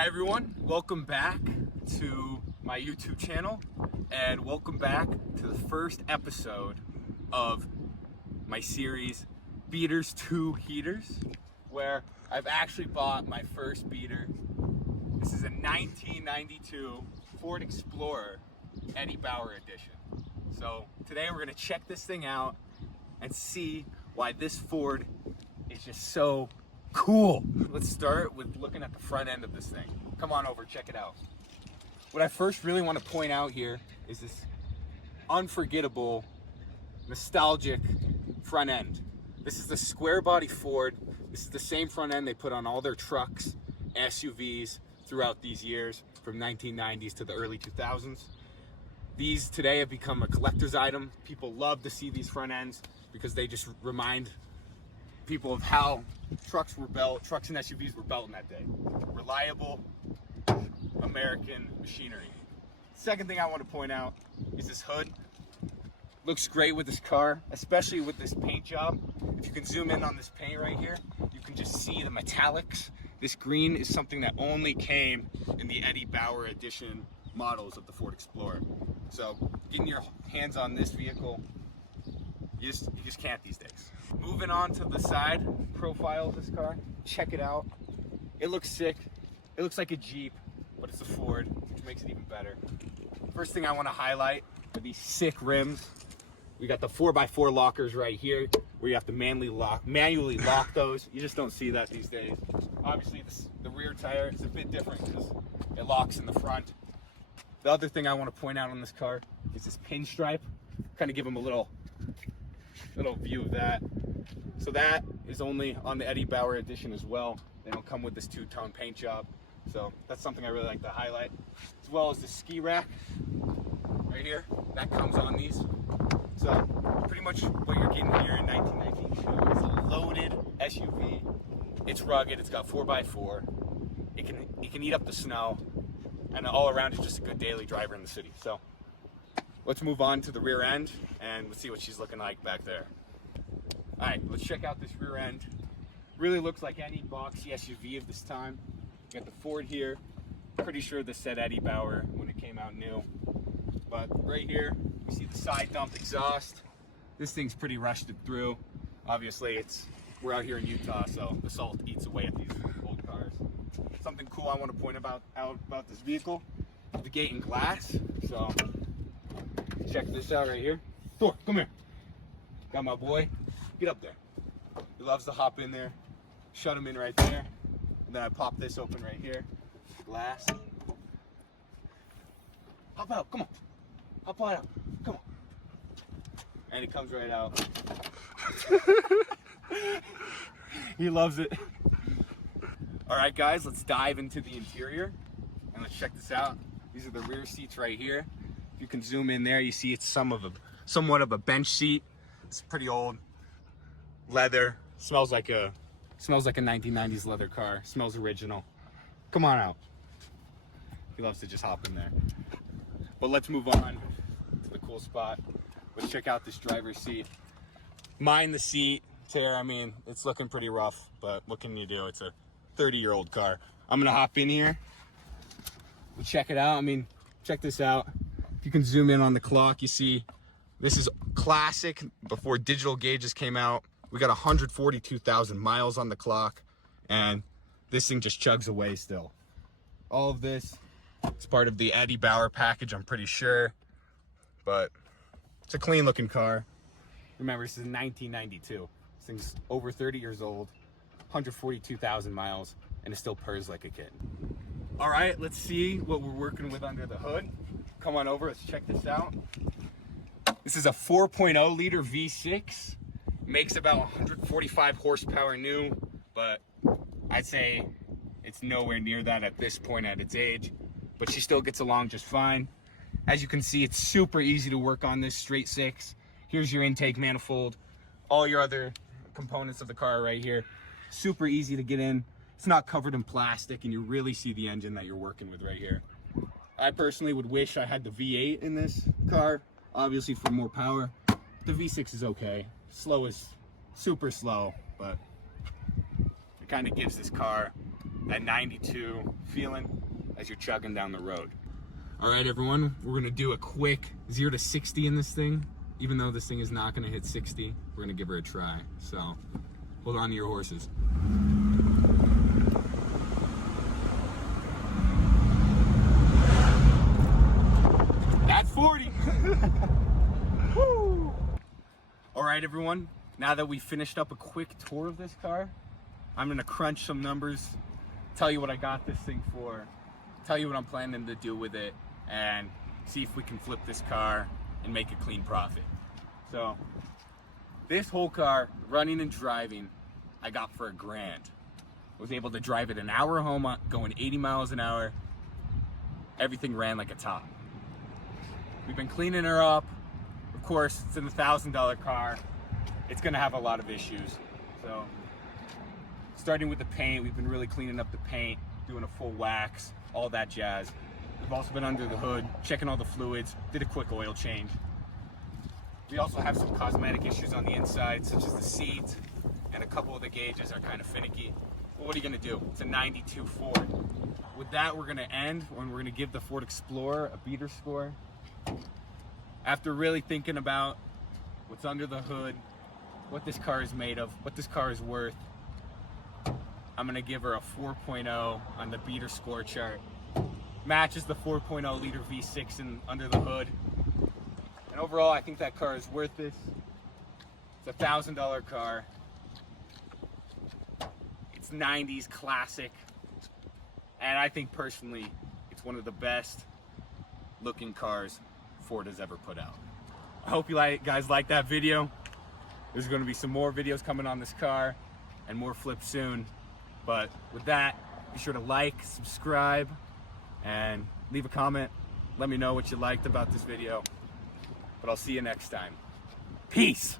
Hi everyone, welcome back to my YouTube channel and welcome back to the first episode of my series Beaters to Heaters, where I've actually bought my first beater. This is a 1992 Ford Explorer Eddie Bauer edition. So today we're going to check this thing out and see why this Ford is just so cool. Let's start with looking at the front end of this thing. Come on over, check it out. What I first really want to point out here is this unforgettable, nostalgic front end. This is the square body Ford. This is the same front end they put on all their trucks, SUVs throughout these years from 1990s to the early 2000s. These today have become a collector's item. People love to see these front ends because they just remind people of how trucks and SUVs were built in that day. Reliable American machinery. Second thing I want to point out is this hood. Looks great with this car, especially with this paint job. If you can zoom in on this paint right here, you can just see the metallics. This green is something that only came in the Eddie Bauer edition models of the Ford Explorer. So getting your hands on this vehicle, you just can't these days. Moving on to the side profile of this car, check it out. It looks sick. It looks like a Jeep, but it's a Ford, which makes it even better. First thing I want to highlight are these sick rims. We got the 4x4 lockers right here, where you have to manually lock those. You just don't see that these days. Obviously, the rear tire is a bit different because it locks in the front. The other thing I want to point out on this car is this pinstripe. Kind of give them a little view of that. So that is only on the Eddie Bauer edition as well. They don't come with this two-tone paint job. So that's something I really like to highlight. As well as the ski rack right here. That comes on these. So pretty much what you're getting here in 1992 is a loaded SUV. It's rugged, it's got 4x4. It can eat up the snow. And all around is just a good daily driver in the city. So let's move on to the rear end and let's see what she's looking like back there. All right, let's check out this rear end. Really looks like any boxy SUV of this time. You got the Ford here. Pretty sure this said Eddie Bauer when it came out new. But right here, you see the side dump exhaust. This thing's pretty rusted through. Obviously, we're out here in Utah, so the salt eats away at these old cars. Something cool I want to point out about this vehicle, the gate and glass. So check this out right here. Thor, come here. Got my boy. Get up there. He loves to hop in there. Shut him in right there. And then I pop this open right here. Glass. Hop out. Come on. Hop out. Come on. And he comes right out. He loves it. All right, guys, let's dive into the interior and let's check this out. These are the rear seats right here. If you can zoom in there, you see it's somewhat of a bench seat. It's pretty old. Leather. Smells like a 1990s leather car. Smells original. Come on out. He loves to just hop in there. But let's move on to the cool spot. Let's check out this driver's seat. Mind the seat tear. I mean, it's looking pretty rough, but what can you do? It's a 30-year-old car. I'm gonna hop in here. We'll check it out. I mean, check this out. If you can zoom in on the clock, you see this is classic before digital gauges came out. We got 142,000 miles on the clock, and this thing just chugs away still. All of this is part of the Eddie Bauer package, I'm pretty sure, but it's a clean looking car. Remember, this is 1992. This thing's over 30 years old, 142,000 miles, and it still purrs like a kid. All right, let's see what we're working with under the hood. Come on over, let's check this out. This is a 4.0 liter V6. Makes about 145 horsepower new, but I'd say it's nowhere near that at this point at its age, but she still gets along just fine. As you can see, it's super easy to work on this straight six. Here's your intake manifold, all your other components of the car right here. Super easy to get in. It's not covered in plastic, and you really see the engine that you're working with right here. I personally would wish I had the V8 in this car, obviously for more power. The V6 is okay. Slow is super slow, but it kind of gives this car that 92 feeling as you're chugging down the road. All right, everyone, we're gonna do a quick 0 to 60 in this thing. Even though this thing is not gonna hit 60, we're gonna give her a try. So hold on to your horses. That's 40. Woo! All right, everyone, now that we finished up a quick tour of this car, I'm gonna crunch some numbers, tell you what I got this thing for, tell you what I'm planning to do with it, and see if we can flip this car and make a clean profit. So this whole car, running and driving, I got for $1,000. I was able to drive it an hour home going 80 miles an hour. Everything ran like a top. We've been cleaning her up. Of course, it's an $1,000 car. It's gonna have a lot of issues. So starting with the paint, we've been really cleaning up the paint, doing a full wax, all that jazz. We've also been under the hood, checking all the fluids, did a quick oil change. We also have some cosmetic issues on the inside, such as the seat, and a couple of the gauges are kind of finicky. But what are you gonna do? It's a 92 Ford. With that, we're gonna end, and we're gonna give the Ford Explorer a beater score. After really thinking about what's under the hood, what this car is made of, what this car is worth, I'm gonna give her a 4.0 on the beater score chart. Matches the 4.0 liter V6 under the hood. And overall, I think that car is worth this. It's a $1,000 car. It's 90s classic. And I think personally, it's one of the best looking cars Ford has ever put out. I hope you guys like that video. There's gonna be some more videos coming on this car and more flips soon. But with that, be sure to like, subscribe, and leave a comment. Let me know what you liked about this video. But I'll see you next time. Peace.